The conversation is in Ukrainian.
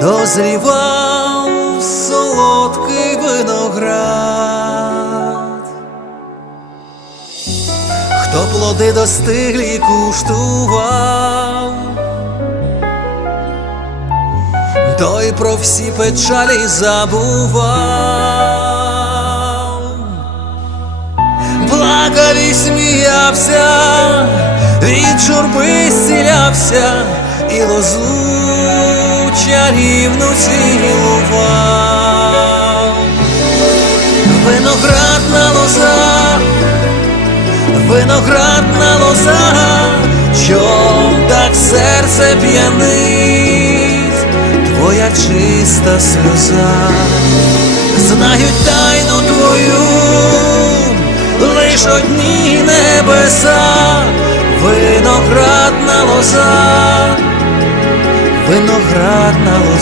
дозрівав солодкий виноград, хто плоди достиглі куштував, той про всі печалі забував, плакав і сміявся, від журби зцілявся і лозу чарівну цілував. Виноградна лоза, виноградна лоза, чом так серце п'янить, твоя чиста сльоза, знають тайну твою, лиш одні небеса, виноградна лоза, виноградна лоза.